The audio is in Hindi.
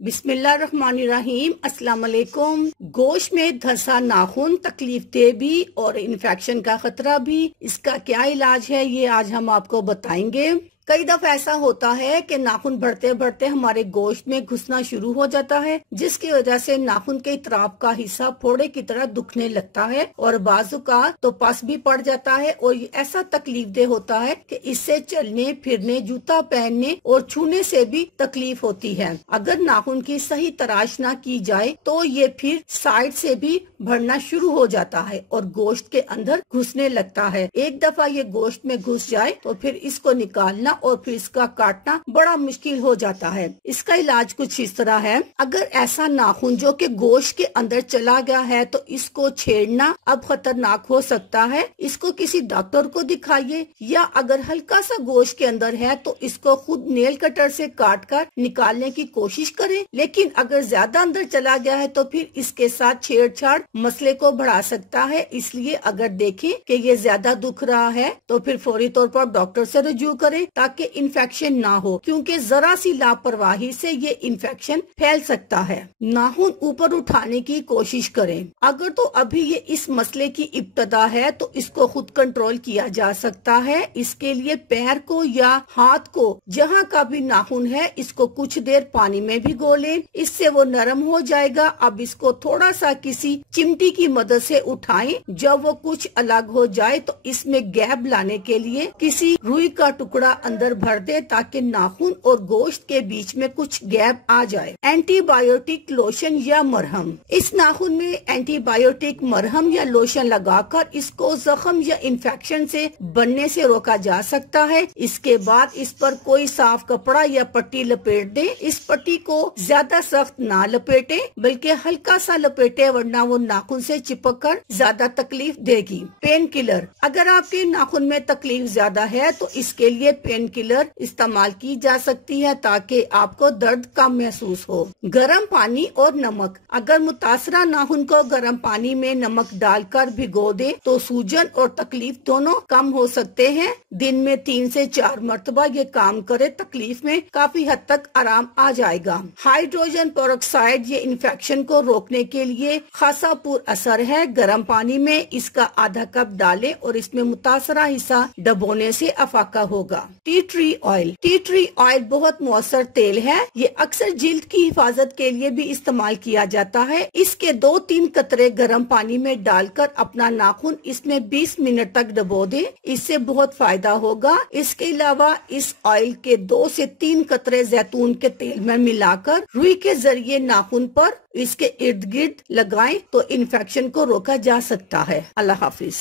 बिस्मिल्लाहिर्रहमानिर्रहीम। अस्सलाम वालेकुम। गोश्त में धंसा नाखून तकलीफ दे भी और इन्फेक्शन का खतरा भी, इसका क्या इलाज है ये आज हम आपको बताएंगे। कई दफा ऐसा होता है कि नाखून बढ़ते बढ़ते हमारे गोश्त में घुसना शुरू हो जाता है, जिसकी वजह से नाखून के इतराफ का हिस्सा फोड़े की तरह दुखने लगता है और बाजू का तो पस भी पड़ जाता है और ऐसा तकलीफ दे होता है कि इससे चलने फिरने, जूता पहनने और छूने से भी तकलीफ होती है। अगर नाखून की सही तराश ना की जाए तो ये फिर साइड से भी बढ़ना शुरू हो जाता है और गोश्त के अंदर घुसने लगता है। एक दफा ये गोश्त में घुस जाए तो फिर इसको निकालना और फिर इसका काटना बड़ा मुश्किल हो जाता है। इसका इलाज कुछ इस तरह है। अगर ऐसा नाखून जो कि गोश्त के अंदर चला गया है तो इसको छेड़ना अब खतरनाक हो सकता है। इसको किसी डॉक्टर को दिखाइए, या अगर हल्का सा गोश्त के अंदर है तो इसको खुद नेल कटर से काट कर निकालने की कोशिश करें। लेकिन अगर ज्यादा अंदर चला गया है तो फिर इसके साथ छेड़छाड़ मसले को बढ़ा सकता है। इसलिए अगर देखें कि ये ज्यादा दुख रहा है तो फिर फौरी तौर पर डॉक्टर से रजू करें ताकि इन्फेक्शन ना हो, क्योंकि जरा सी लापरवाही से ये इन्फेक्शन फैल सकता है। नाखून ऊपर उठाने की कोशिश करें। अगर तो अभी ये इस मसले की इब्तदा है तो इसको खुद कंट्रोल किया जा सकता है। इसके लिए पैर को या हाथ को, जहाँ का भी नाखून है, इसको कुछ देर पानी में भिगो लें, इससे वो नरम हो जाएगा। अब इसको थोड़ा सा किसी चिमटी की मदद से उठाएं। जब वो कुछ अलग हो जाए तो इसमें गैप लाने के लिए किसी रुई का टुकड़ा अंदर भर दे ताकि नाखून और गोश्त के बीच में कुछ गैप आ जाए। एंटीबायोटिक लोशन या मरहम, इस नाखून में एंटीबायोटिक मरहम या लोशन लगाकर इसको जख्म या इन्फेक्शन से बनने से रोका जा सकता है। इसके बाद इस पर कोई साफ कपड़ा या पट्टी लपेट दे। इस पट्टी को ज्यादा सख्त ना लपेटे बल्कि हल्का सा लपेटे, वरना वो नाखून से चिपक कर ज्यादा तकलीफ देगी। पेन किलर, अगर आपके नाखून में तकलीफ ज्यादा है तो इसके लिए पेन किलर इस्तेमाल की जा सकती है ताकि आपको दर्द कम महसूस हो। गर्म पानी और नमक, अगर मुतासरा नाखून को गर्म पानी में नमक डालकर भिगो दे तो सूजन और तकलीफ दोनों कम हो सकते हैं। दिन में 3 से 4 मरतबा ये काम करे, तकलीफ में काफी हद तक आराम आ जाएगा। हाइड्रोजन पेरोक्साइड ये इन्फेक्शन को रोकने के लिए खासा पुर असर है। गर्म पानी में इसका आधा कप डालें और इसमें मुतासरा हिस्सा डबोने से अफाका होगा। Tea tree oil, tea tree oil बहुत मौसर तेल है। ये अक्सर जिल्द की हिफाजत के लिए भी इस्तेमाल किया जाता है। इसके 2-3 कतरे गर्म पानी में डालकर अपना नाखून इसमें 20 मिनट तक डबो दें, इससे बहुत फायदा होगा। इसके अलावा इस ऑयल के 2 से 3 कतरे जैतून के तेल में मिलाकर रुई के जरिए नाखून पर इसके इर्द गिर्द लगाएं तो इन्फेक्शन को रोका जा सकता है। अल्लाह हाफिज।